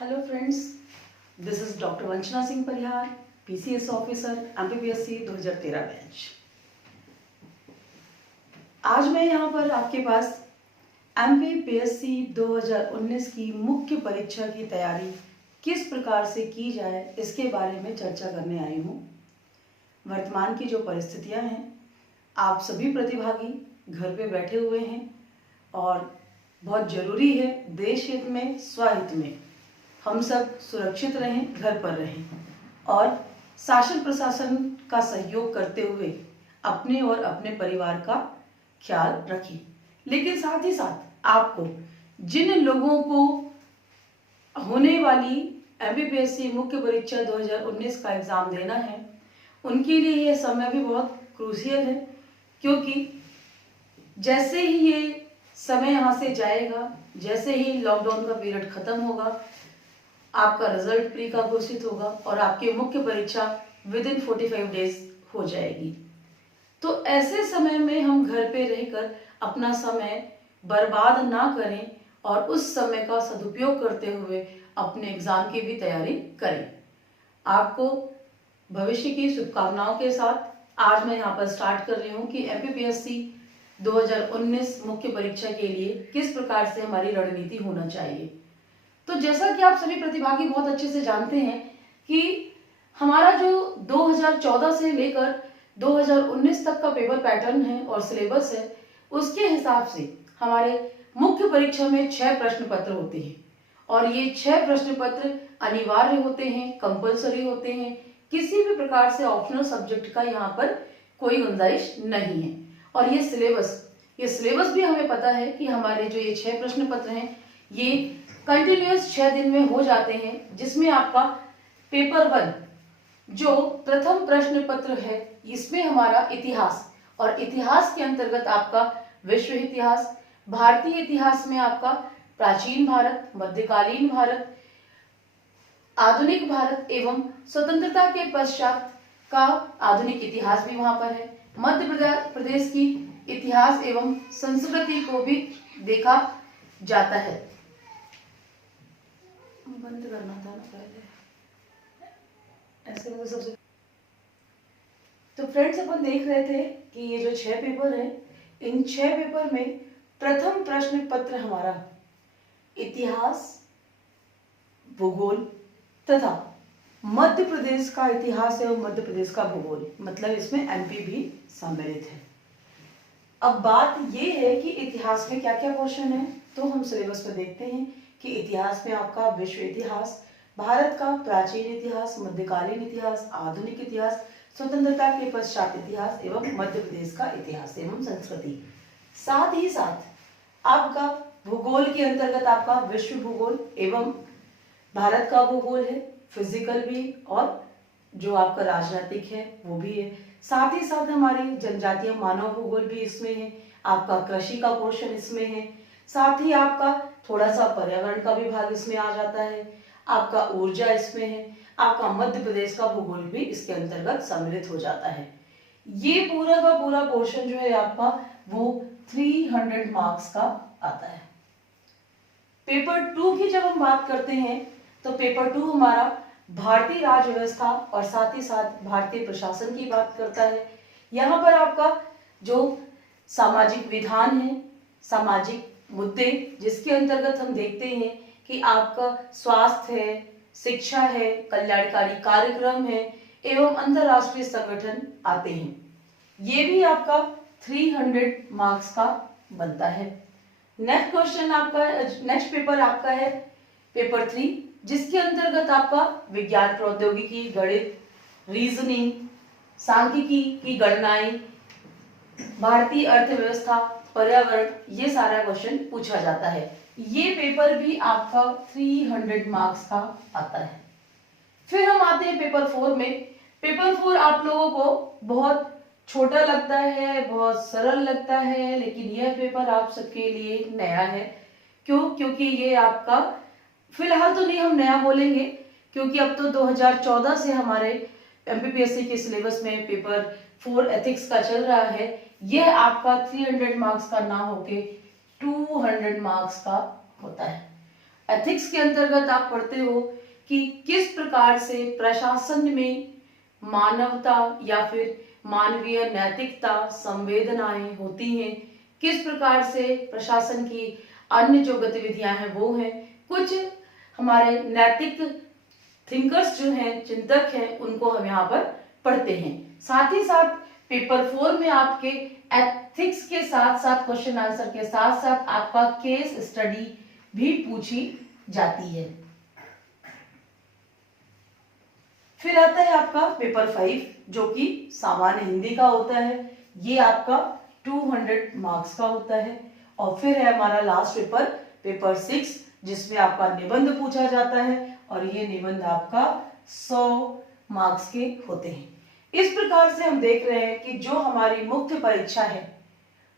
Hello friends, this is Dr. Vanchana Singh Parihar, PCS officer MPPSC 2013 batch. आज मैं यहाँ पर आपके पास MPPSC 2019 की मुख्य परीक्षा की तैयारी किस प्रकार से की जाए इसके बारे में चर्चा करने आई हूँ। वर्तमान की जो परिस्थितियाँ हैं, आप सभी प्रतिभागी घर पे बैठे हुए हैं और बहुत ज़रूरी है देश हित में, स्वहित में हम सब सुरक्षित रहें, घर पर रहें और शासन प्रशासन का सहयोग करते हुए अपने और अपने परिवार का ख्याल रखें। लेकिन साथ ही साथ आपको जिन लोगों को होने वाली MPPSC मुख्य परीक्षा 2019 का एग्ज़ाम देना है, उनके लिए यह समय भी बहुत क्रूशियल है, क्योंकि जैसे ही ये समय यहाँ से जाएगा, जैसे ही लॉकडाउन का पीरियड ख़त्म होगा, आपका रिजल्ट प्री का घोषित होगा और आपकी मुख्य परीक्षा विद इन 45 डेज हो जाएगी। तो ऐसे समय में हम घर पे रहकर अपना समय बर्बाद ना करें और उस समय का सदुपयोग करते हुए अपने एग्जाम की भी तैयारी करें। आपको भविष्य की शुभकामनाओं के साथ आज मैं यहाँ पर स्टार्ट कर रही हूँ कि MPPSC 2019 मुख्य परीक्षा के लिए किस प्रकार से हमारी रणनीति होना चाहिए। तो जैसा कि आप सभी प्रतिभागी बहुत अच्छे से जानते हैं कि हमारा जो 2014 से लेकर 2019 तक का पेपर पैटर्न है और सिलेबस है, उसके हिसाब से हमारे मुख्य परीक्षा में 6 प्रश्न पत्र होते हैं और ये 6 प्रश्न पत्र अनिवार्य होते हैं, कंपलसरी होते हैं। किसी भी प्रकार से ऑप्शनल सब्जेक्ट का यहाँ पर कोई गुंजाइश नहीं है। और ये सिलेबस भी हमें पता है कि हमारे जो ये 6 प्रश्न पत्र हैं, ये कंटिन्यूअस 6 दिन में हो जाते हैं, जिसमें आपका पेपर 1 जो प्रथम प्रश्न पत्र है, इसमें हमारा इतिहास और इतिहास के अंतर्गत आपका विश्व इतिहास, भारतीय इतिहास में आपका प्राचीन भारत, मध्यकालीन भारत, आधुनिक भारत एवं स्वतंत्रता के पश्चात का आधुनिक इतिहास भी वहां पर है। मध्य प्रदेश की इतिहास एवं संस्कृति को भी देखा जाता है। बंद करना था ना पहले, ऐसे सबसे। तो फ्रेंड्स, अपन देख रहे थे कि ये जो 6 पेपर है, इन 6 पेपर में प्रथम प्रश्न पत्र हमारा इतिहास, भूगोल तथा मध्य प्रदेश का इतिहास एवं मध्य प्रदेश का भूगोल, मतलब इसमें MP भी सम्मिलित है। अब बात ये है कि इतिहास में क्या क्या पोर्शन है, तो हम सिलेबस पर देखते हैं कि इतिहास में आपका विश्व इतिहास, भारत का प्राचीन इतिहास, मध्यकालीन इतिहास, आधुनिक इतिहास, स्वतंत्रता के पश्चात इतिहास एवं मध्य प्रदेश का इतिहास एवं संस्कृति। साथ ही साथ आपका भूगोल के अंतर्गत आपका विश्व भूगोल एवं भारत का भूगोल है, फिजिकल भी और जो आपका राजनीतिक है वो भी है। साथ ही साथ हमारी जनजातीय मानव भूगोल भी इसमें है, आपका कृषि का पोर्शन इसमें है, साथ ही आपका थोड़ा सा पर्यावरण का भी भाग इसमें आ जाता है, आपका ऊर्जा इसमें है, आपका मध्य प्रदेश का भूगोल भी इसके अंतर्गत सम्मिलित हो जाता है। ये पूरा का पूरा पोर्शन जो है आपका वो 300 मार्क्स का आता है। पेपर 2 की जब हम बात करते हैं तो पेपर 2 हमारा भारतीय राज्य व्यवस्था और साथ ही साथ भारतीय प्रशासन की बात करता है। यहाँ पर आपका जो सामाजिक विधान है, सामाजिक मुद्दे, जिसके अंतर्गत हम देखते हैं कि आपका स्वास्थ्य है, शिक्षा है, कल्याणकारी कार्यक्रम है एवं अंतरराष्ट्रीय संगठन आते हैं। ये भी आपका 300 मार्क्स का बनता है। नेक्स्ट पेपर आपका है पेपर 3, जिसके अंतर्गत आपका विज्ञान प्रौद्योगिकी, गणित, रीजनिंग, सांख्यिकी की गणनाएं, भारतीय अर्थव्यवस्था, पर्यावरण, ये सारा क्वेश्चन पूछा जाता है। ये पेपर भी आपका 300 मार्क्स का आता है। फिर हम आते हैं पेपर 4 में। पेपर 4 आप लोगों को बहुत छोटा लगता है, बहुत सरल लगता है, लेकिन यह पेपर आप सबके लिए नया है। क्यों? क्योंकि ये आपका फिलहाल तो नहीं हम नया बोलेंगे, क्योंकि अब तो 2014 से हमारे MPPSC के सिलेबस में पेपर 4 एथिक्स का चल रहा है। यह आपका 300 मार्क्स का ना होके 200 मार्क्स का होता है। एथिक्स के अंतर्गत आप पढ़ते हो कि किस प्रकार से प्रशासन में मानवता या फिर मानवीय नैतिकता, संवेदनाएं होती हैं, किस प्रकार से प्रशासन की अन्य जो गतिविधियां हैं वो हैं, कुछ हमारे नैतिक थिंकर्स जो हैं, चिंतक हैं, उनको हम यहाँ पर पढ़ते हैं। साथ ही साथ पेपर 4 में आपके एथिक्स के साथ साथ क्वेश्चन आंसर के साथ साथ आपका केस स्टडी भी पूछी जाती है। फिर आता है आपका पेपर 5 जो कि सामान्य हिंदी का होता है। ये आपका 200 मार्क्स का होता है। और फिर है हमारा लास्ट पेपर, पेपर 6, जिसमें आपका निबंध पूछा जाता है और ये निबंध आपका 100 मार्क्स के होते हैं। इस प्रकार से हम देख रहे हैं कि जो हमारी मुख्य परीक्षा है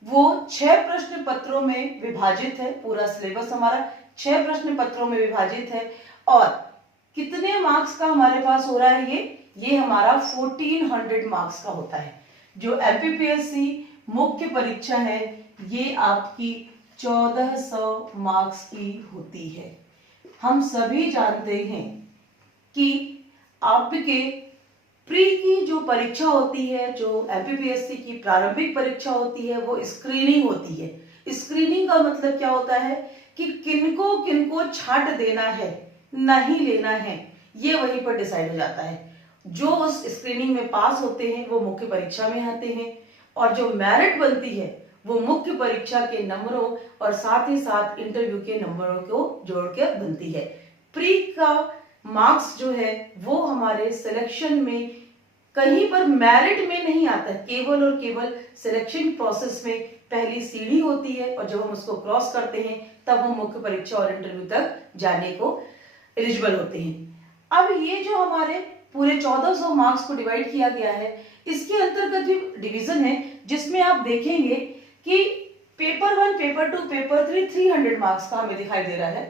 वो 6 प्रश्न पत्रों में विभाजित है। पूरा सिलेबस हमारा 6 प्रश्न पत्रों में विभाजित है। और कितने मार्क्स का हमारे पास हो रहा है ये हमारा 1400 मार्क्स का होता है। जो एमपीपीएससी मुख्य परीक्षा है ये आपकी 1400 मार्क्स की होती है। हम सभी जानते हैं कि आपके प्री की जो परीक्षा होती है, जो एमपीपीएससी की प्रारंभिक परीक्षा होती है, वो स्क्रीनिंग होती है। स्क्रीनिंग का मतलब क्या होता है कि किनको किनको छांट देना है, नहीं लेना है, ये वहीं पर डिसाइड हो जाता है। जो उस स्क्रीनिंग में पास होते हैं वो मुख्य परीक्षा में आते हैं और जो मेरिट बनती है वो मुख्य परीक्षा के नंबरों और साथ ही साथ इंटरव्यू के नंबरों को जोड़कर बनती है। प्री का मार्क्स जो है वो हमारे सिलेक्शन में कहीं पर मेरिट में नहीं आता है, केवल और केवल सिलेक्शन प्रोसेस में पहली सीढ़ी होती है और जब हम उसको क्रॉस करते हैं तब हम मुख्य परीक्षा और इंटरव्यू तक जाने को एलिजिबल होते हैं। अब ये जो हमारे पूरे 1400 मार्क्स को डिवाइड किया गया है, इसके अंतर्गत भी डिवीजन है जिसमें आप देखेंगे कि पेपर 1, पेपर 2, पेपर 3 300 मार्क्स का हमें दिखाई दे रहा है,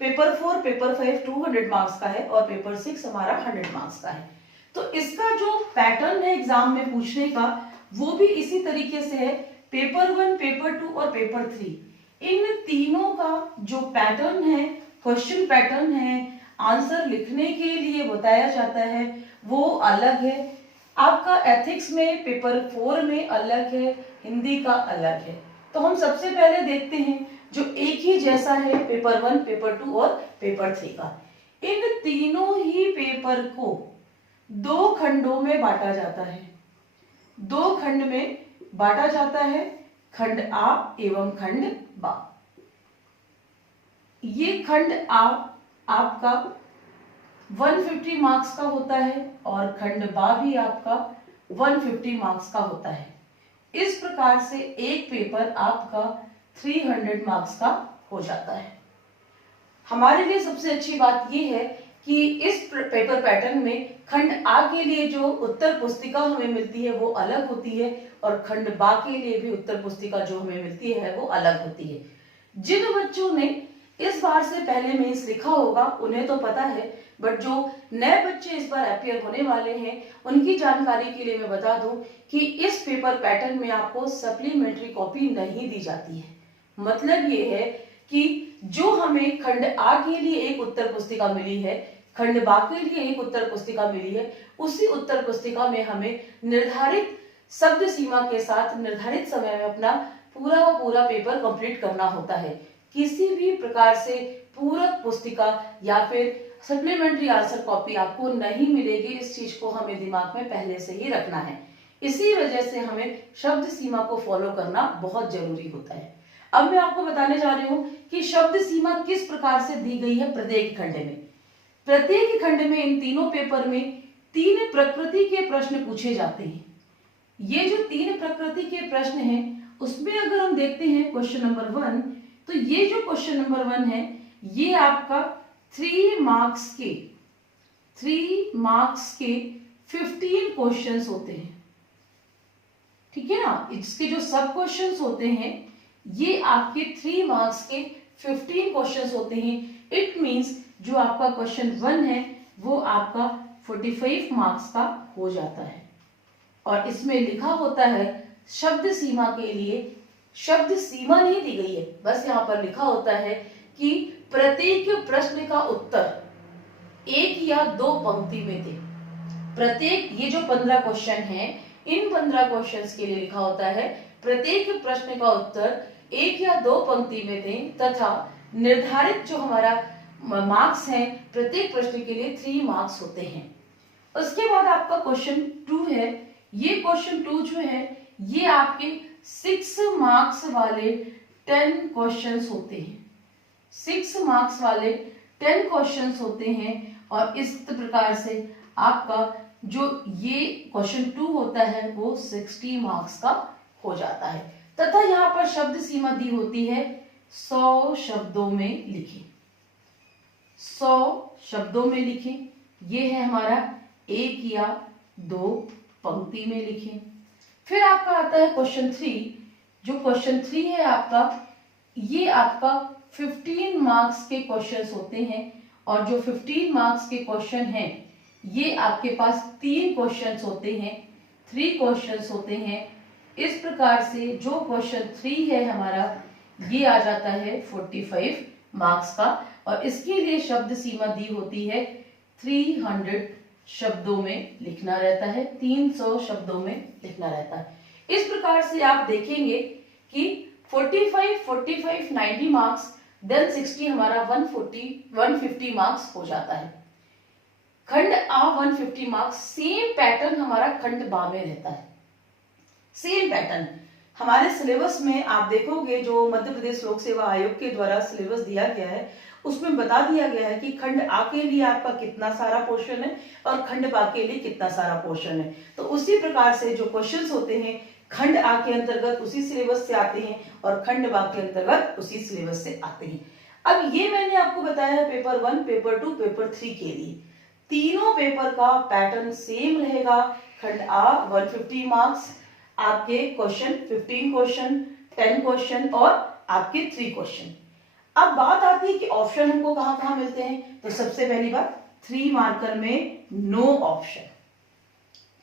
पेपर 4, पेपर 5 200 मार्क्स का है और पेपर 6 हमारा 100 मार्क्स का है। तो इसका जो पैटर्न है एग्जाम में पूछने का वो भी इसी तरीके से है। पेपर 1, पेपर 2 और पेपर 3, इन तीनों का जो पैटर्न है, क्वेश्चन पैटर्न है, आंसर लिखने के लिए बताया जाता है वो अलग है। आपका एथिक्स में पेपर 4 में अलग है, हिंदी का अलग है। तो हम सबसे पहले देखते हैं जो एक ही जैसा है पेपर 1, पेपर 2 और पेपर 3 का। इन तीनों ही पेपर को 2 खंडों में बांटा जाता है। 2 खंड में बांटा जाता है, खंड आ एवं खंड बा। ये खंड आ आपका 150 मार्क्स का होता है और खंड बा भी आपका 150 मार्क्स का होता है। इस प्रकार से एक पेपर आपका 300 मार्क्स का हो जाता है। हमारे लिए सबसे अच्छी बात यह है कि इस पेपर पैटर्न में खंड आ के लिए जो उत्तर पुस्तिका हमें मिलती है वो अलग होती है और खंड बा के लिए भी उत्तर पुस्तिका जो हमें मिलती है वो अलग होती है। जिन बच्चों ने इस बार से पहले मेंस लिखा होगा उन्हें तो पता है, बट जो नए बच्चे इस बार अपियर होने वाले हैं उनकी जानकारी के लिए मैं बता दूं कि इस पेपर पैटर्न में आपको सप्लीमेंट्री कॉपी नहीं दी जाती है। मतलब ये है कि जो हमें खंड आ के लिए एक उत्तर पुस्तिका मिली है, खंड बा के लिए एक उत्तर पुस्तिका मिली है, उसी उत्तर पुस्तिका में हमें निर्धारित शब्द सीमा के साथ निर्धारित समय में अपना पूरा पेपर कंप्लीट करना होता है। किसी भी प्रकार से पूरक पुस्तिका या फिर सप्लीमेंट्री आंसर कॉपी आपको नहीं मिलेगी। इस चीज को हमें दिमाग में पहले से ही रखना है। इसी वजह से हमें शब्द सीमा को फॉलो करना बहुत जरूरी होता है। अब मैं आपको बताने जा रही हूँ कि शब्द सीमा किस प्रकार से दी गई है प्रत्येक खंड में। प्रत्येक खंड में इन तीनों पेपर में 3 प्रकृति के प्रश्न पूछे जाते हैं। ये जो 3 प्रकृति के प्रश्न हैं उसमें अगर हम देखते हैं क्वेश्चन नंबर 1, तो ये जो क्वेश्चन नंबर 1 है ये आपका 3 मार्क्स के 15 क्वेश्चंस होते हैं। ठीक है ना, इसके जो सब क्वेश्चंस होते हैं ये आपके 3 मार्क्स के 15 क्वेश्चंस होते हैं। इट मींस जो आपका क्वेश्चन 1 है वो आपका 45 मार्क्स का हो जाता है। और इसमें लिखा होता है शब्द सीमा के लिए, शब्द सीमा नहीं दी गई है, बस यहाँ पर लिखा होता है कि प्रत्येक प्रश्न का उत्तर एक या दो पंक्ति में दे। प्रत्येक, ये जो 15 क्वेश्चन हैं, इन 15 क्वेश्चंस के लिए लिखा होता है प्रत्येक प्रश्न का उत्तर एक या दो पंक्ति में दें तथा निर्धारित जो हमारा मार्क्स हैं प्रत्येक प्रश्न के लिए 3 मार्क्स होते हैं। उसके बाद आपका क्वेश्चन 2 है। ये क्वेश्चन 2 जो है ये आपके 6 मार्क्स वाले 10 क्वेश्चंस होते हैं। 6 मार्क्स वाले 10 क्वेश्चंस होते हैं और इस प्रकार से आपका जो ये क्वेश्चन 2 होता है वो 60 मार्क्स का हो जाता है। तथा यहाँ पर शब्द सीमा दी होती है 100 शब्दों में लिखें। 100 शब्दों में लिखें। ये है हमारा एक या दो पंक्ति में लिखें। फिर आपका आता है क्वेश्चन 3। जो क्वेश्चन 3 है आपका, ये आपका 15 मार्क्स के क्वेश्चंस होते हैं और जो 15 मार्क्स के क्वेश्चन हैं ये आपके पास 3 क्वेश्चंस होते हैं, 3 क्वेश्चंस होते हैं। इस प्रकार से जो क्वेश्चन 3 है हमारा ये आ जाता है 45 मार्क्स का और इसके लिए शब्द सीमा दी होती है 300 शब्दों में लिखना रहता है, 300 शब्दों में लिखना रहता है। इस प्रकार से आप देखेंगे कि 45, 45, 90 मार्क्स, देन 60 हमारा 150 मार्क्स हो जाता है। खंड आ 150 मार्क्स। सेम पैटर्न हमारा खंड बा में रहता है। सेम पैटर्न हमारे सिलेबस में आप देखोगे जो मध्य प्रदेश लोक सेवा आयोग के द्वारा सिलेबस दिया गया है उसमें बता दिया गया है कि खंड आ के लिए आपका कितना सारा पोर्शन है और खंड बा के लिए कितना सारा पोर्शन है। तो उसी प्रकार से जो क्वेश्चंस होते हैं खंड आ के अंतर्गत उसी सिलेबस से आते हैं और खंड बा के अंतर्गत उसी सिलेबस से आते हैं। अब ये मैंने आपको बताया है पेपर 1, पेपर 2, पेपर 3 के लिए। तीनों पेपर का पैटर्न सेम रहेगा। खंड आ 150 मार्क्स, आपके क्वेश्चन 15 क्वेश्चन, 10 क्वेश्चन और आपके 3 क्वेश्चन। अब बात आती है कि ऑप्शन हमको कहां कहां मिलते हैं। तो सबसे पहली बात 3 मार्कर में नो ऑप्शन।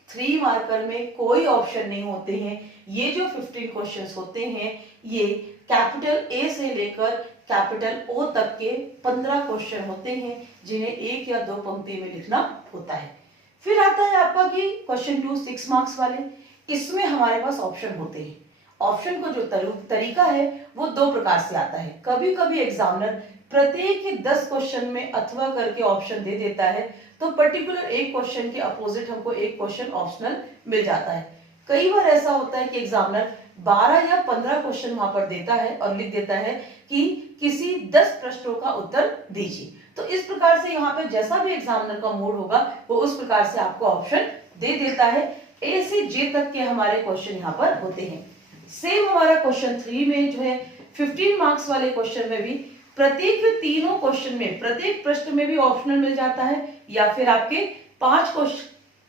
3 मार्कर में कोई ऑप्शन नहीं होते हैं। ये जो 15 क्वेश्चंस होते हैं ये कैपिटल ए से लेकर कैपिटल ओ तक के 15 क्वेश्चन होते हैं जिन्हें एक या दो पंक्ति में लिखना होता है। फिर आता है आपका कि क्वेश्चन 2 6 मार्क्स वाले। इसमें हमारे पास ऑप्शन होते हैं। ऑप्शन को जो तरीका है वो 2 प्रकार से आता है। कभी कभी एग्जामिनर प्रत्येक 10 क्वेश्चन में अथवा करके ऑप्शन दे देता है तो पर्टिकुलर एक क्वेश्चन के अपोजिट हमको एक क्वेश्चन ऑप्शनल मिल जाता है। कई बार ऐसा होता है कि एग्जामिनर 12 या 15 क्वेश्चन वहां पर देता है और लिख देता है कि किसी 10 प्रश्नों का उत्तर दीजिए। तो इस प्रकार से यहाँ पे जैसा भी एग्जामिनर का मूड होगा वो उस प्रकार से आपको ऑप्शन दे देता है। ए से जे तक के हमारे क्वेश्चन यहाँ पर होते हैं। सेम हमारा क्वेश्चन 3 में जो है 15 मार्क्स वाले क्वेश्चन में भी प्रत्येक तीनों क्वेश्चन में प्रत्येक प्रश्न में भी ऑप्शनल मिल जाता है या फिर आपके 5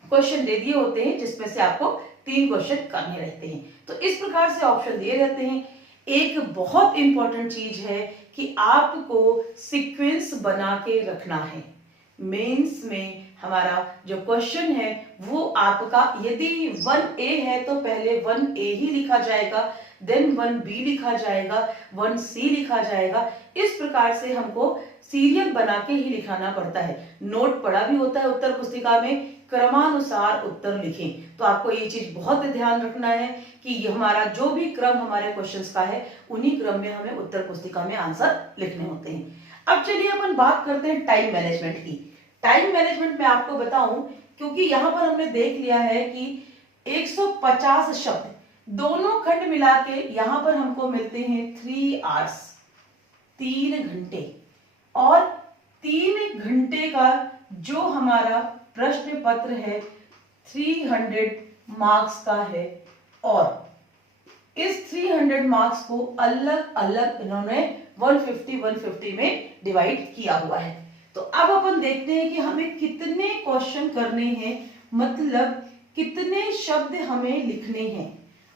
क्वेश्चन दे दिए होते हैं जिसमें से आपको 3 क्वेश्चन करने रहते हैं। तो इस प्रकार से ऑप्शन दिए रहते हैं। एक बहुत इंपॉर्टेंट चीज है कि आपको सीक्वेंस बना के रखना है। मेंस में हमारा जो क्वेश्चन है वो आपका यदि 1A है तो पहले 1A ही लिखा जाएगा, देन 1B लिखा जाएगा, 1C लिखा जाएगा। इस प्रकार से हमको सीरियल बना के ही लिखाना पड़ता है। नोट पड़ा भी होता है उत्तर पुस्तिका में, क्रमानुसार उत्तर लिखें। तो आपको ये चीज बहुत ध्यान रखना है कि ये हमारा जो भी क्रम हमारे क्वेश्चंस का है उन्हीं क्रम में हमें उत्तर पुस्तिका में आंसर लिखने होते हैं। अब चलिए अपन बात करते हैं टाइम मैनेजमेंट की। टाइम मैनेजमेंट में आपको बताऊं क्योंकि यहां पर हमने देख लिया है कि 150 शब्द दोनों खंड मिला के यहां पर हमको मिलते हैं 3 आवर्स, 3 घंटे। और 3 घंटे का जो हमारा प्रश्न पत्र है 300 मार्क्स का है और इस 300 मार्क्स को अलग अलग इन्होंने 150 में डिवाइड किया हुआ है। तो अब अपन देखते हैं कि हमें कितने क्वेश्चन करने हैं, मतलब कितने शब्द हमें लिखने हैं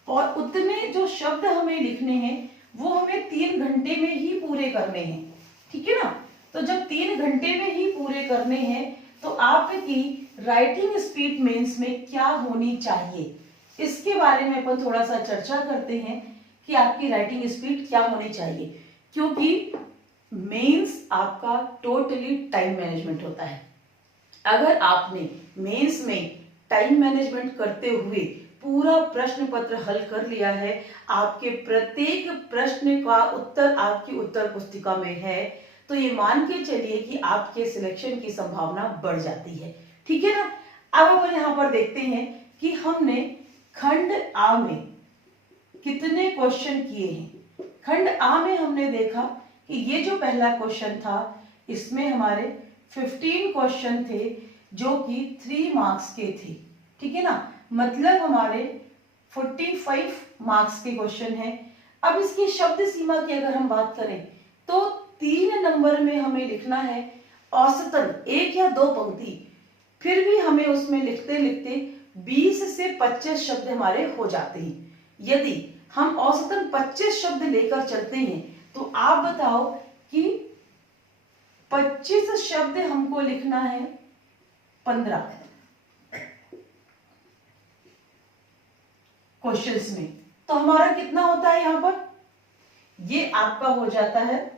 और उतने जो शब्द हमें लिखने हैं वो हमें 3 घंटे में ही पूरे करने हैं। ठीक है ना। तो जब 3 घंटे में ही पूरे करने हैं तो आपकी राइटिंग स्पीड मेंस में क्या होनी चाहिए इसके बारे में अपन थोड़ा सा चर्चा करते हैं कि आपकी राइटिंग स्पीड क्या होनी चाहिए। क्योंकि मेंस आपका टोटली टाइम मैनेजमेंट होता है। अगर आपने मेंस में टाइम मैनेजमेंट करते हुए पूरा प्रश्न पत्र हल कर लिया है, आपके प्रत्येक प्रश्न का उत्तर आपकी उत्तर पुस्तिका में है, तो ये मान के चलिए कि आपके सिलेक्शन की संभावना बढ़ जाती है। ठीक है ना। अब अपन यहाँ पर देखते हैं कि हमने खंड आ में कितने क्वेश्चन किए हैं। खंड आ में हमने देखा कि ये जो पहला क्वेश्चन था, इसमें हमारे 15 क्वेश्चन थे जो कि 3 मार्क्स के थे। ठीक है ना, मतलब हमारे 45 मार्क्स के क्वेश्चन हैं। अब इसकी शब्द सीमा की अगर हम बात करें तो 3 नंबर में हमें लिखना है औसतन 1 या 2 पंक्ति, फिर भी हमें उसमें लिखते लिखते 20 से 25 शब्द हमारे हो जाते हैं। यदि हम औसतन 25 शब्द लेकर चलते हैं तो आप बताओ कि 25 शब्द हमको लिखना है 15 क्वेश्चंस में, तो हमारा कितना होता है यहां पर, ये आपका हो जाता है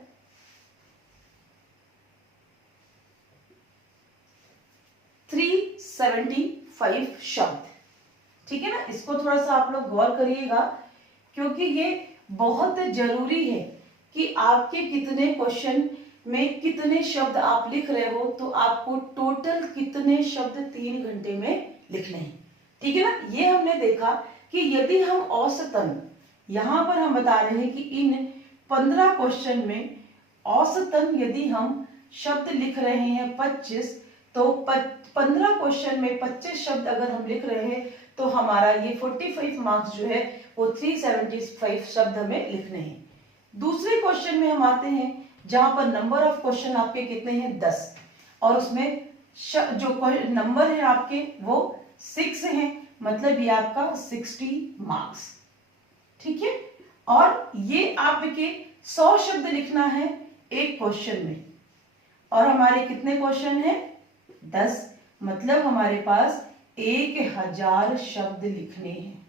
375 शब्द। ठीक है ना, इसको थोड़ा सा आप लोग गौर करिएगा, क्योंकि ये बहुत जरूरी है कि आपके कितने क्वेश्चन में कितने शब्द आप लिख रहे हो, तो आपको टोटल कितने शब्द 3 घंटे में लिखने हैं। ठीक है ना, ये हमने देखा कि यदि हम औसतन, यहां पर हम बता रहे हैं कि इन 15 क्वेश्चन में औसतन यदि हम शब्द लिख रहे हैं 25, तो 15 क्वेश्चन में 25 शब्द अगर हम लिख रहे हैं तो हमारा ये 45 मार्क्स जो है वो 375 शब्द हमें लिखने हैं। दूसरे क्वेश्चन में हम आते हैं जहां पर नंबर ऑफ क्वेश्चन आपके कितने हैं 10, और उसमें जो नंबर है आपके वो 6 हैं, मतलब ये आपका 60 मार्क्स। ठीक है, और ये आपके 100 शब्द लिखना है एक क्वेश्चन में, और हमारे कितने क्वेश्चन हैं 10, मतलब हमारे पास 1000 शब्द लिखने हैं।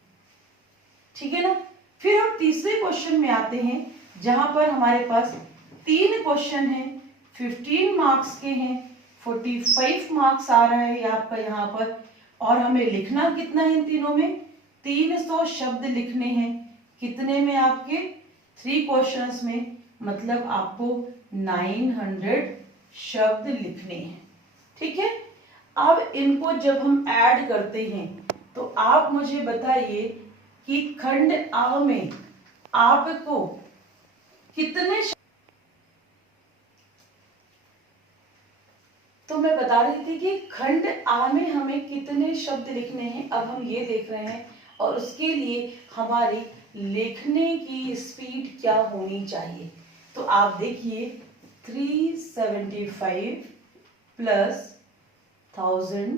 ठीक है ना, फिर हम तीसरे क्वेश्चन में आते हैं जहां पर हमारे पास 3 क्वेश्चन हैं, 15 मार्क्स के हैं, 45 मार्क्स आ रहा है आपका यहाँ पर, और हमें लिखना कितना है इन तीनों में 300 शब्द लिखने हैं। कितने में आपके 3 क्वेश्चंस में, मतलब आपको 900 शब्द लिखने हैं। ठीक है, अब इनको जब हम ऐड करते हैं तो आप मुझे बताइए कि खंड आ में आपको कितने, तो मैं बता रही थी कि खंड आ में हमें कितने शब्द लिखने हैं, अब हम ये देख रहे हैं, और उसके लिए हमारी लिखने की स्पीड क्या होनी चाहिए। तो आप देखिए 375 प्लस 1000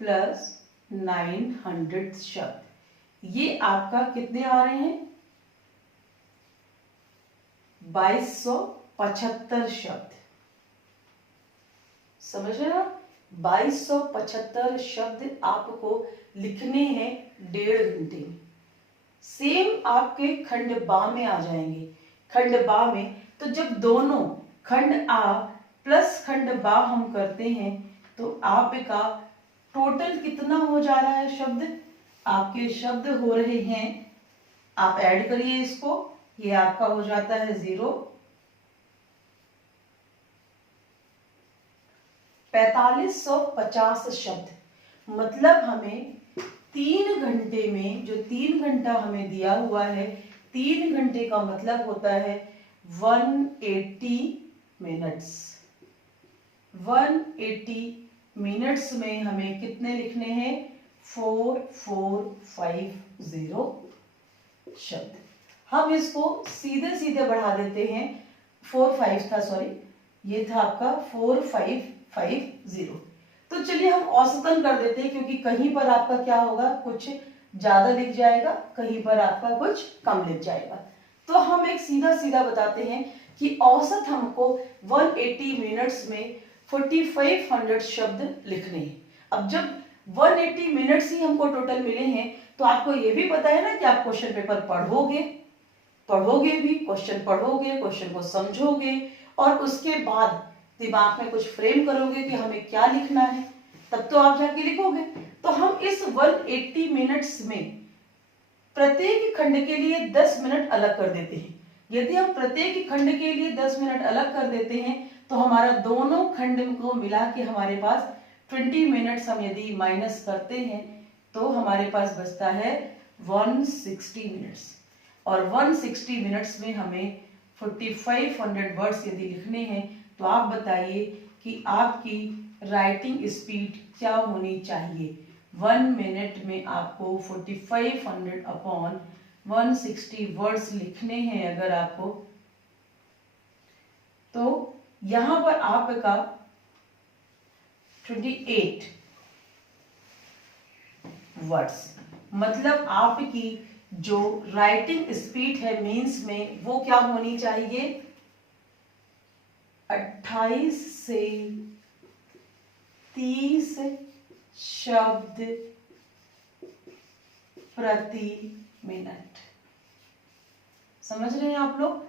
प्लस 900 शब्द, ये आपका कितने आ रहे हैं 2275 शब्द। समझ रहे ना, 2275 शब्द आपको लिखने हैं 1.5 घंटे में। सेम आपके खंड बा में आ जाएंगे। खंड बा में तो जब दोनों खंड आ प्लस खंड बा हम करते हैं तो आपका टोटल कितना हो जा रहा है शब्द, आपके शब्द हो रहे हैं, आप ऐड करिए इसको, ये आपका हो जाता है 0, 4550 शब्द। मतलब हमें 3 घंटे में, जो 3 घंटा हमें दिया हुआ है, 3 घंटे का मतलब होता है 180 मिनट्स। 180 मिनट्स में हमें कितने लिखने हैं 4450 शब्द। हम इसको सीधे सीधे बढ़ा देते हैं, 45 था, सॉरी ये था आपका 4550। तो चलिए हम औसतन कर देते हैं, क्योंकि कहीं पर आपका क्या होगा, कुछ ज्यादा लिख जाएगा, कहीं पर आपका कुछ कम लिख जाएगा। तो हम एक सीधा सीधा बताते हैं कि औसत हमको 180 मिनट्स में 4500 शब्द लिखने हैं। अब जब 180 मिनट्स ही हमको टोटल मिले हैं, तो आपको ये भी पता है ना कि आप क्वेश्चन पेपर पढ़ोगे, पढ़ोगे भी, क्वेश्चन पढ़ोगे, क्वेश्चन को समझोगे और उसके बाद दिमाग में कुछ फ्रेम करोगे कि हमें क्या लिखना है, तब तो आप जाके लिखोगे। तो हम इस 180 मिनट्स में प्रत्येक खंड के लिए 10 मिनट अलग कर देते हैं। यदि हम प्रत्येक खंड के लिए 10 मिनट अलग कर देते हैं तो हमारा दोनों खंड को मिला के हमारे पास 20 मिनट्स हम यदि माइनस करते हैं तो हमारे पास बचता है 160 मिनट्स। और 160 मिनट्स में हमें 4500 वर्ड्स यदि लिखने हैं तो आप बताइए कि आपकी राइटिंग स्पीड क्या होनी चाहिए। 1 मिनट में आपको 4500 अपॉन 160 वर्ड्स लिखने हैं अगर आपको, तो यहां पर आपका 28 वर्ड्स, मतलब आपकी जो राइटिंग स्पीड है मीन्स में वो क्या होनी चाहिए, 28 से 30 शब्द प्रति मिनट। समझ रहे हैं आप लोग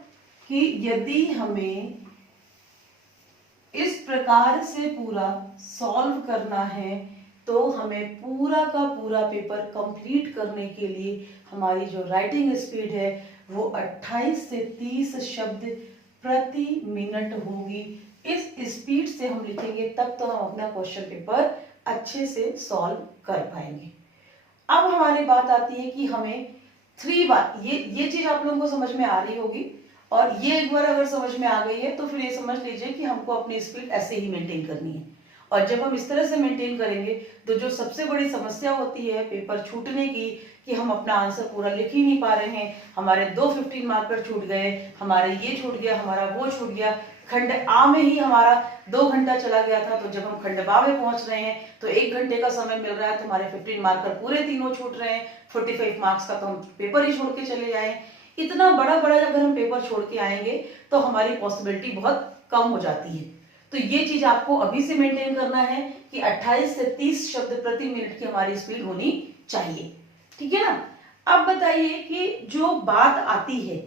कि यदि हमें इस प्रकार से पूरा सॉल्व करना है तो हमें पूरा का पूरा पेपर कंप्लीट करने के लिए हमारी जो राइटिंग स्पीड है वो 28 से 30 शब्द प्रति मिनट होगी। इस स्पीड से हम लिखेंगे तब तो हम अपना क्वेश्चन पेपर अच्छे से सॉल्व कर पाएंगे। अब हमारी बात आती है कि हमें 3 बार ये चीज आप लोगों को समझ में आ रही होगी, और ये एक बार अगर समझ में आ गई है तो फिर ये समझ लीजिए कि हमको अपनी स्पीड ऐसे ही मेंटेन करनी है। और जब हम इस तरह से मेंटेन करेंगे तो जो सबसे बड़ी समस्या होती है पेपर छूटने की कि हम अपना आंसर पूरा लिख ही नहीं पा रहे हैं, हमारे 2 15 मार्कर छूट गए, हमारे ये छूट गया, हमारा वो छूट गया, खंड आ में ही हमारा 2 घंटा चला गया था, तो जब हम खंड बा में पहुंच रहे हैं तो 1 घंटे का समय मिल रहा है, तो हमारे 15 मार्कर पूरे तीनों छूट रहे हैं, 45 मार्क्स का तो हम पेपर ही छोड़ के चले जाए। इतना बड़ा अगर हम पेपर छोड़ के आएंगे तो हमारी पॉसिबिलिटी बहुत कम हो जाती है। तो ये चीज आपको अभी से मेंटेन करना है कि 28 से 30 शब्द प्रति मिनट की हमारी स्पीड होनी चाहिए, ठीक है ना। अब बताइए कि जो बात आती है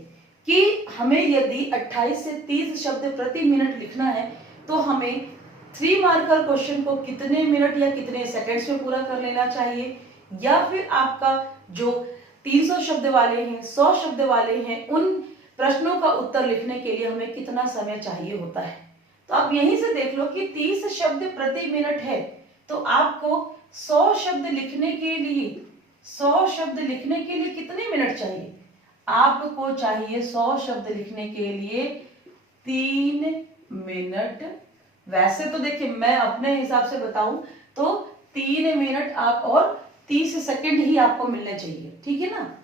कि हमें यदि 28 से 30 शब्द प्रति मिनट लिखना है तो हमें 3 मार्कर क्वेश्चन को कितने मिनट या कितने सेकंड्स में पूरा कर लेना चाहिए, या फिर आपका जो 300 शब्द वाले हैं, 100 शब्द वाले हैं, उन प्रश्नों का उत्तर लिखने के लिए हमें कितना समय चाहिए होता है। तो आप यहीं से देख लो कि 30 शब्द प्रति मिनट है तो आपको 100 शब्द लिखने के लिए कितने मिनट चाहिए। आपको चाहिए 100 शब्द लिखने के लिए 3 मिनट। वैसे तो देखिए मैं अपने हिसाब से बताऊं तो 3 मिनट आप और 30 सेकंड ही आपको मिलने चाहिए, ठीक है ना,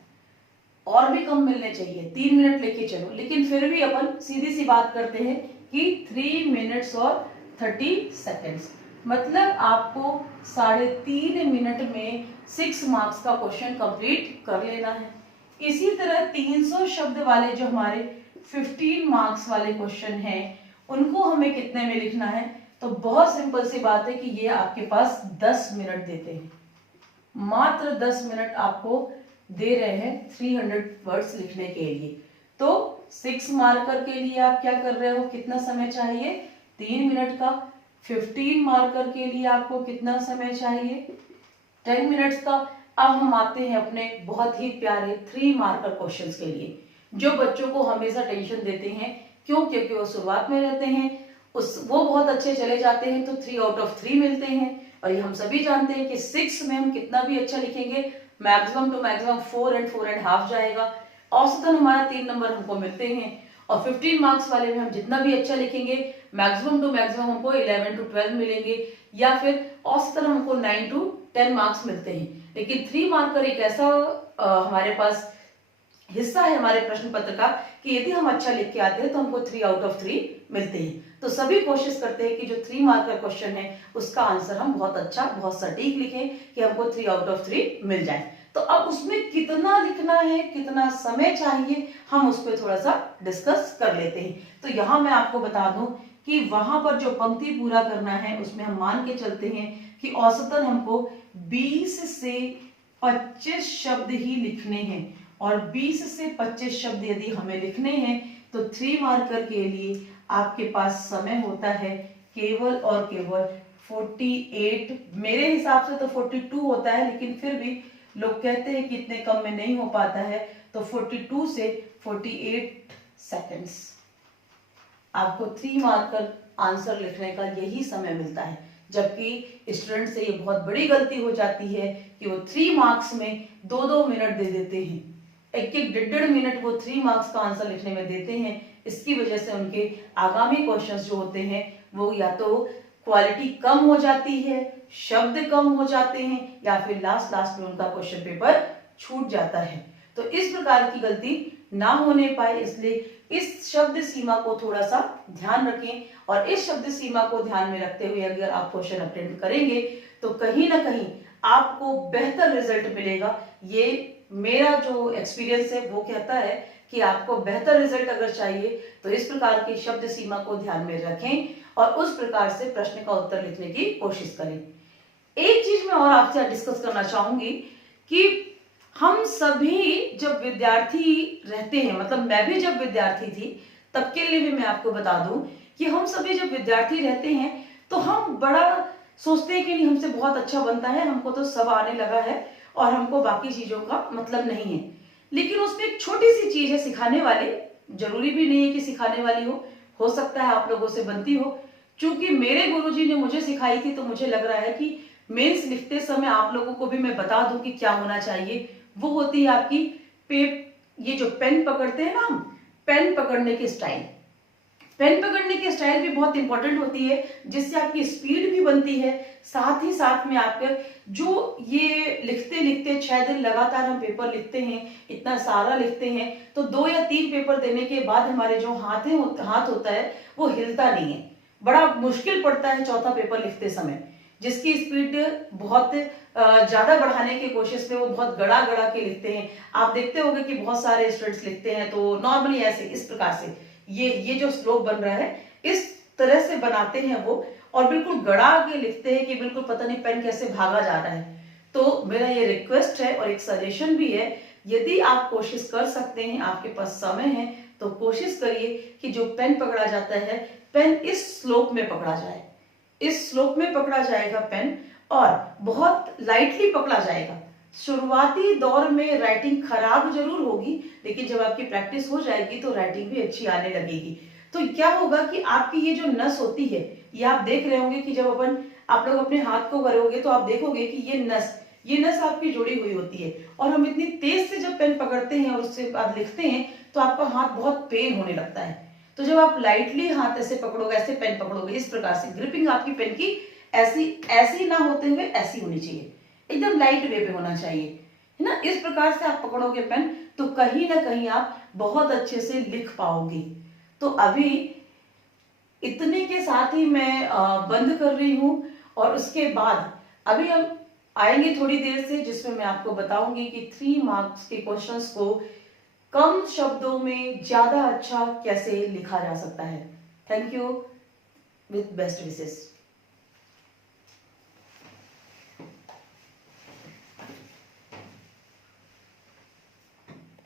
और भी कम मिलने चाहिए, 3 मिनट लेके चलो। लेकिन फिर भी अपन सीधी सी बात करते हैं कि 3 मिनट्स और 30 सेकंड्स, मतलब आपको 3.5 मिनट में 6 मार्क्स का क्वेश्चन कंप्लीट कर लेना है। इसी तरह 300 शब्द वाले जो हमारे 15 मार्क्स वाले क्वेश्चन हैं उनको हमें कितने में लिखना है, तो बहुत सिंपल सी बात है कि ये आपके पास 10 मिनट देते हैं, मात्र 10 मिनट आपको दे रहे हैं 300 वर्ड्स लिखने के लिए। तो 6 मार्कर के लिए आप क्या कर रहे हो, कितना समय चाहिए, 3 मिनट का। 15 मार्कर के लिए आपको कितना समय चाहिए, 10 मिनट्स का। अब हम आते हैं अपने बहुत ही प्यारे 3 मार्कर क्वेश्चंस के लिए, जो बच्चों को हमेशा टेंशन देते हैं। क्यों? क्योंकि वो शुरुआत में रहते हैं, वो बहुत अच्छे चले जाते हैं तो 3 आउट ऑफ 3 मिलते हैं। और ये हम सभी जानते हैं कि 6 में हम कितना भी अच्छा लिखेंगे मैक्सिमम टू मैक्सिमम 4 and 4.5 जाएगा, औसतन हमारा 3 नंबर हमको मिलते हैं। और 15 मार्क्स वाले में हम जितना भी अच्छा लिखेंगे मैक्सिमम टू मैक्सिमम हमको 11 to 12 मिलेंगे, या फिर औसतन हमको 9 to 10 मार्क्स मिलते हैं। लेकिन 3 मार्कर एक ऐसा हमारे पास हिस्सा है हमारे प्रश्न पत्र का कि यदि हम अच्छा लिख के आते हैं तो हमको 3 आउट ऑफ 3 मिलते हैं। तो सभी कोशिश करते हैं कि जो 3 मार्कर क्वेश्चन है उसका आंसर हम बहुत अच्छा, बहुत सटीक लिखें कि हमको 3 आउट ऑफ 3 मिल जाए। तो अब उसमें कितना लिखना है, कितना समय चाहिए, हम उस पर थोड़ा सा डिस्कस कर लेते हैं। तो यहाँ मैं आपको बता दूं कि वहां पर जो पंक्ति पूरा करना है उसमें हम मान के चलते हैं कि औसतन हमको 20 से 25 शब्द ही लिखने हैं। और 20 से 25 शब्द यदि हमें लिखने हैं तो 3 मार्कर के लिए आपके पास समय होता है केवल और केवल 48। मेरे हिसाब से तो 42 होता है, लेकिन फिर भी लोग कहते हैं कि इतने कम में नहीं हो पाता है, तो 42 से 48 सेकंड्स आपको 3 मार्कर आंसर लिखने का यही समय मिलता है। जबकि स्टूडेंट से ये बहुत बड़ी गलती हो जाती है कि वो 3 मार्क्स में 2-2 मिनट दे देते हैं, एक एक 1.5 मिनट वो 3 मार्क्स का आंसर लिखने में देते हैं। इसकी वजह से उनके आगामी क्वेश्चंस जो होते हैं वो या तो क्वालिटी कम हो जाती है, शब्द कम हो जाते हैं, या फिर लास्ट में उनका क्वेश्चन पेपर छूट जाता है। तो इस प्रकार की गलती ना होने पाए, इसलिए इस शब्द सीमा को थोड़ा सा ध्यान रखें, और इस शब्द सीमा को ध्यान में रखते हुए अगर आप क्वेश्चन अटेम्प्ट करेंगे तो कहीं ना कहीं आपको बेहतर रिजल्ट मिलेगा। ये मेरा जो एक्सपीरियंस है वो कहता है कि आपको बेहतर रिजल्ट अगर चाहिए तो इस प्रकार की शब्द सीमा को ध्यान में रखें और उस प्रकार से प्रश्न का उत्तर लिखने की कोशिश करें। एक चीज मैं और आपसे डिस्कस करना चाहूंगी कि हम सभी जब विद्यार्थी रहते हैं, मतलब मैं भी जब विद्यार्थी थी तब के लिए भी मैं आपको बता दूं कि हम सभी जब विद्यार्थी रहते हैं तो हम बड़ा सोचते हैं कि नहीं हमसे बहुत अच्छा बनता है, हमको तो सब आने लगा है और हमको बाकी चीजों का मतलब नहीं है। लेकिन उसमें एक छोटी सी चीज है सिखाने वाली, जरूरी भी नहीं है कि सिखाने वाली हो सकता है आप लोगों से बनती हो। चूंकि मेरे गुरुजी ने मुझे सिखाई थी तो मुझे लग रहा है कि मेंस लिखते समय आप लोगों को भी मैं बता दूं कि क्या होना चाहिए। वो होती है आपकी ये जो पेन पकड़ते हैं ना हम, पेन पकड़ने की स्टाइल। पेन पकड़ने की स्टाइल भी बहुत इंपॉर्टेंट होती है, जिससे आपकी स्पीड भी बनती है, साथ ही साथ में आपके जो ये लिखते लिखते 6 दिन लगातार हम पेपर लिखते हैं, इतना सारा लिखते हैं, तो 2 या 3 पेपर देने के बाद हमारे जो हाथ होता है वो हिलता नहीं है, बड़ा मुश्किल पड़ता है चौथा पेपर लिखते समय, जिसकी स्पीड बहुत ज्यादा बढ़ाने की कोशिश में वो बहुत गड़ा गड़ा के लिखते हैं। आप देखते होंगे कि बहुत सारे स्टूडेंट्स लिखते हैं तो नॉर्मली ऐसे इस प्रकार से ये जो श्लोक बन रहा है इस तरह से बनाते हैं वो, और बिल्कुल गड़ा के लिखते हैं कि बिल्कुल पता नहीं पेन कैसे भागा जा रहा है। तो मेरा ये रिक्वेस्ट है और एक सजेशन भी है, यदि आप कोशिश कर सकते हैं, आपके पास समय है, तो कोशिश करिए कि जो पेन पकड़ा जाता है पेन इस श्लोक में पकड़ा जाए, इस श्लोक में पकड़ा जाएगा पेन, और बहुत लाइटली पकड़ा जाएगा। शुरुआती दौर में राइटिंग खराब जरूर होगी, लेकिन जब आपकी प्रैक्टिस हो जाएगी तो राइटिंग भी अच्छी आने लगेगी। तो क्या होगा कि आपकी ये जो नस होती है, ये आप देख रहे होंगे कि जब आप लोग अपने हाथ को करोगे तो आप देखोगे कि ये नस आपकी जुड़ी हुई होती है, और हम इतनी तेज से जब पेन पकड़ते हैं और उससे बाद लिखते हैं तो आपका हाथ बहुत पेन होने लगता है। तो जब आप लाइटली हाथ ऐसे पकड़ोगे, ऐसे पेन पकड़ोगे, इस प्रकार से ग्रिपिंग आपकी पेन की ऐसी ना होते हुए ऐसी होनी चाहिए, एकदम लाइट वे पे होना चाहिए, है ना। इस प्रकार से आप पकड़ोगे पेन तो कहीं ना कहीं आप बहुत अच्छे से लिख पाओगे। तो अभी इतने के साथ ही मैं बंद कर रही हूं, और उसके बाद अभी हम आएंगे थोड़ी देर से, जिसमें मैं आपको बताऊंगी कि 3 मार्क्स के क्वेश्चंस को कम शब्दों में ज्यादा अच्छा कैसे लिखा जा सकता है। Thank you, with best wishes.